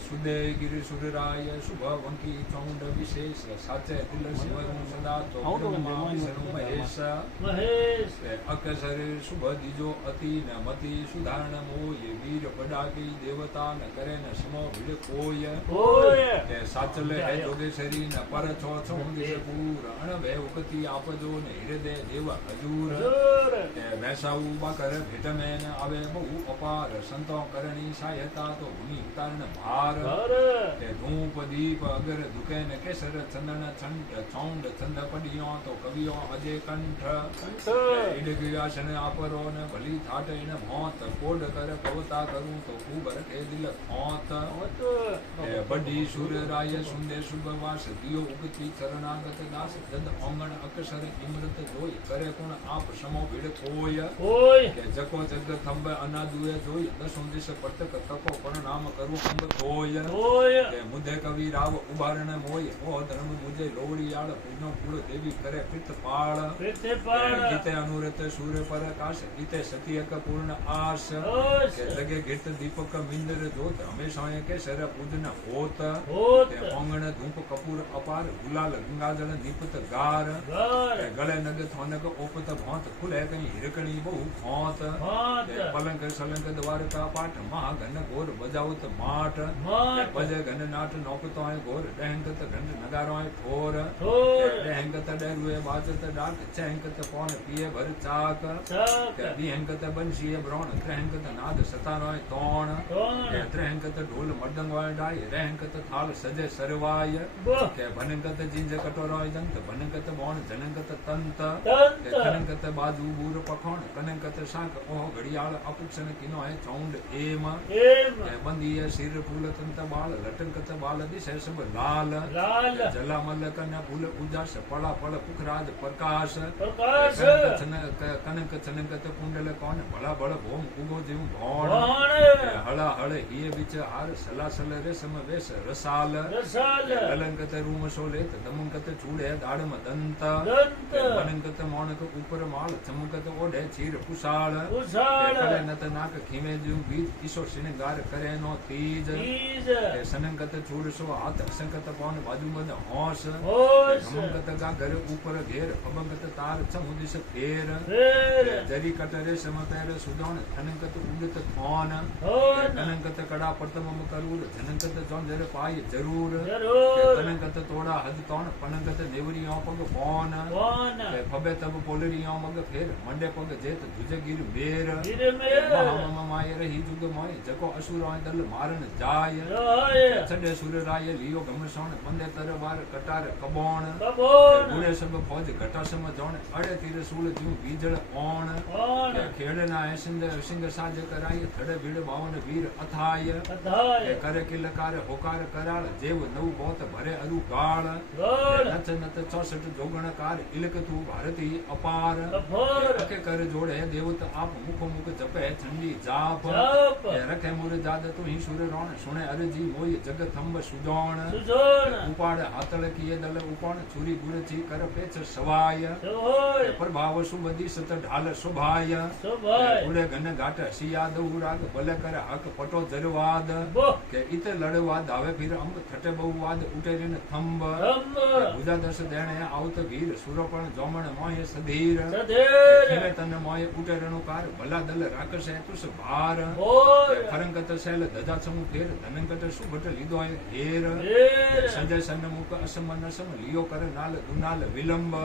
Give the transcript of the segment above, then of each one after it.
સુદય ગિરી સુરરાય શુભ વંકી ચૌંડ વિશેષ સાચે દિલ શિવનું સદા તો બ્રહ્મા વિષ્ણુ મહેશ અકસર શુભ દીજો અતિ ન મતિ સુધારણ મોય વીર પડાકી દેવતા ન કરે ન સમો ભીડ કોઈ સાચલ હે જોગેશ્વરી ન પર છો ચૌંદ પૂર અણ ભે ઉકતી આપજો ને હૃદય દેવ હજૂર વૈસાઉ બાકર ભેટ મેન આવે બહુ અપાર સંતો કરણી સહાયતા તો ભૂમિ ઉતારણ ભાર ધૂપ દીપ અગર દુકે ને કેસર ચંદન છંટ છૌંડ છંદ પડિયો તો કવિઓ અજય કંઠ ઈડગીયાસન આપરો ને ભલી થાટ ને મોત કોડ કર કવતા કરું તો ખૂબ રખે દિલ મોત બડી સુર રાય સુંદર શુભવાસ દિયો ઉગતી ચરણાગત દાસ જદ ઓંગણ અક્ષર ઇમૃત જોઈ કરે કોણ આપ સમો ભીડ કોઈ કે જકો જગ થંબ અનાદુએ જોઈ દસું દિશ પટક તકો પણ નામ કરું અંગ કોઈ કે મુદે કવિ રાવ ઉભારણ મોય ઓ ધર્મ મુજે લોડિયાળ પૂર્ણ કુળ દેવી કરે પિત પાળ ગીતે અનુરત સૂર્ય પ્રકાશ ગીતે સતિયક પૂર્ણ આશ કે જગે ગીત દીપક મિંદર જોત હંમેશા કે સર પૂજન હોત કે ઓંગણ ધૂપ કપૂર અપાર ગુલાલ ગંગાજળ દીપત ગાર ગળે નગ થોનક ઓપત ભોંત ખુલે કઈ હિરકણી બહુ ભોંત પલંક સલંક દ્વારકા પાઠ મહાઘન ઘોર બજાવત માટ ભજ ઘન નાટ નોકતો ઘોર ડહેંકત ઘંટ નગારો ઠોર ડહેંકત ડેરુએ બાજત ડાક ચહેંકત કોન પીએ ભર ચાક વિહેંકત બંશીએ બ્રોણ ત્રહેંકત નાદ સતારો તોણ ત્રહેંકત ઢોલ મર્દંગ ડાય રહેંકત થાળ સજે સરવાય કે ભનંકત જીંજ કટોરોય જંત ભનંકત બોણ જનંકત તંત કનંકત બાજુ બૂર પખોણ કનંકત શાક ઓહ ઘડિયાળ અપુક્ષન કિનો હે ચૌંડ એમ બંદીય શિર ફૂલ તંત બાળ લટંકત બાલ દિશે સબ લાલ જલા મલક ન ફૂલ ઉજાસ પળા પળ પુખરાજ પ્રકાશ કનક છનંકત કુંડલ કોણ ભલા બળ ભોમ ઉગો જેવું ભોણ હળા હળ હિય વિચ હાર સલાસલ રેશમ વેશ રસાલ કલંકત રૂમ શોલેત દમંકત ચૂડે દાડમ દંત વનંકત મોણક ઉપર માળ ચમકત ઓઢે ચીર પુષાળ કલે નત નાક ખીમે જેવું બીજ ઈશો શિનગાર કરે નો તીજ સનંકત ચૂડસો હાથ અસંકત પવન બાજુ બંધ હોશ ધમંકત ગાગર ઉપર ઘેર અભંકત તાર છમુદિશ ફેર જરી કટ રેશમ પેર સુદોણ થનંકત ઉડત થોન કનંકત કડા પ્રથમ કરૂર જનંકત ચોંજર પાય જરૂર કનંકત તોડા હદ તોણ પનંકત દેવરીઓ પગ કોન ફબે તબ પોલરીઓ મગ ફેર મંડે પગ જેત ધુજગીર બેર માય રહી જુગ મોય જકો અસુરો દલ મારણ જાય છડે સુર રાય લિયો ગમસોણ બંદે તરવાર કટાર કબોણ ગુડે સબ ફોજ ઘટાસમ જોણ અડે તીર સૂળ જીવ બીજળ ઓણ ખેડના સિંધ સિંહ સાજ કરાય થડે ભીડ બાવન વીર અથાય કરે કિલકાર હોકાર કરાળ જેવ નવ બોત ભરે અરુ ગાળ નચ નત 64 જોગણકાર ઇલક તું ભારતી અપાર કે કર જોડે દેવત આપ મુખ મુખ જપે ઠંડી જાપ રખે મુર જાદ તું હી સુર રોણ સુણે અરજી મોય જગ થંબ સુજોણ ઉપાડ હાતળ કીએ દલ ઉકોણ છુરી ગુરચી કર પેચ સવાય પ્રભાવ સુબદી સત ઢાલ શોભાય ઉડે ઘન ઘાટ સિયા દઉ રાગ ભલે કર હક પટો જરવાદ કે ઇત લડવાદ આવે ફિર અંબ થટે બહુવાદ ઉટેરીન થંબ ભુજા દસ દેણે આવત વીર સુરપણ જોમણ મોય સધીર ખેલે તન મોય ઉટેરણુ કાર ભલા દલ રાકશે તુસ ભાર ફરંકત શૈલ ધજા સમુ ફેર ધનંકટ સુભટ લીધો હેર સંજય સન્મુખ અસમન સમ લિયો કર નાલ દુનાલ વિલંબ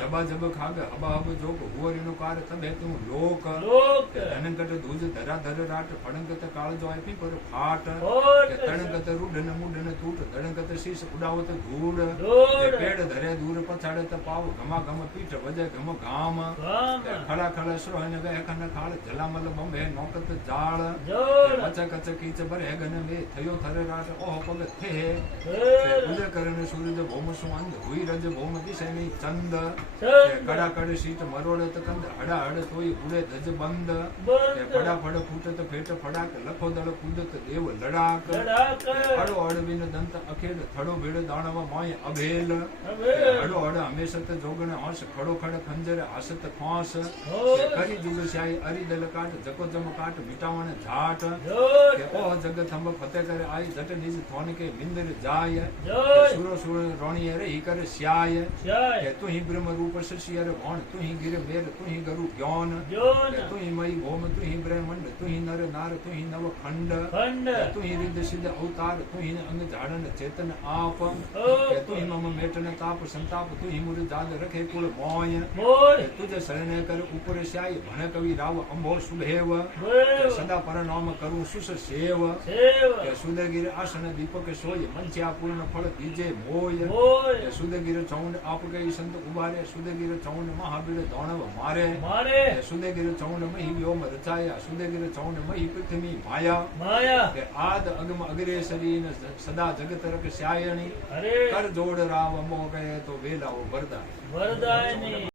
જબા જબ ખાગ હબા હબ જોગ હુવરીનો કાર તબે તું લોક ધનંકટ ધુજ ધરા ધર રાટ ફડંકત કાળજો આપી પર ફાટ તણકત રૂડન મુડન તૂટ દણકત શીશ ઉડાવત ધૂળ પેડ ધરે દૂર પછાડત પાવ ઘમા ઘમ પીઠ વજે ઘમ ઘામ ખળા ખળ શ્રોહન વે ખન ખાળ જલામલ બંબે નોકત જાળ કચ કચ કીચ ભરે ગન મે થયો થર રાટ ઓહ પગ થે ઉદય કરણ સૂરજ ભૌમ સુ અંધ હુઈ રજ ભૌમ દિશે ની ચંદ કડા કડ શીત મરોડત કંદ હડા હડ તોય ઉડે ધજ બંધ ફડા ફડ ફૂટત ફેટ ફડાક લખો દળ કુદત દેવ લડાક લડાક અડો અડવિન દંત અખેડ થડો ભેડ દાણવ મોય અભેલ અડો અડ હંમેશત જોગણ હંસ ખડો ખડ ખંજર હાસત ખોસ કરી જુગ શ્યાય અરિદલ કાટ જકો જમ કાટ મિટાવણ ઝાટ કે ઓહ જગત હંબ ફતે કરે આય જટ નિજ થોન કે મિંદર જાય સુરો સુર રોણીય રે ઈ કરે શ્યાય કે તું હી બ્રહ્મ રૂપ શશિયર ભણ તું હી ગિર મેર તું હી ગરુ જ્ઞાન કે તું હી મય ભૌમ તું હી બ્રહ્મંડ તું હી નર નાર તું હી નવ ખંડ તું હી રિદ્ધ સિદ્ધ અવતાર તું હી અંગ ઝાડન ચેતન આપ કે તું હી મમ મેટન તાપ સંતાપ તું હી મુર જાદ રખે કુળ મોય તુજે શરણે કર ઉપર શ્યાય ભણ કવિ રાવ અંબો સુભેવ સદા પરનામ કરું સુસ સેવ કે સુદગીર આસન દીપક સોય મંચ્યા પૂર્ણ ફળ દીજે મોય કે સુદગીર ચૌંડ આપ ગઈ સંત ઉબારે સુદગીર ચૌંડ મહાબીડ દોણવ મારે કે સુદગીર ચૌંડ મહી વ્યોમ રચાયા સુદગીર ચૌંડ મહી પૃથ્વી માયા કે આદ અગમ અગ્રેસરી ન સદા જગત રક શ્યાયણી કર જોડ રાવ મો ગયે તો વેલાઓ વરદાય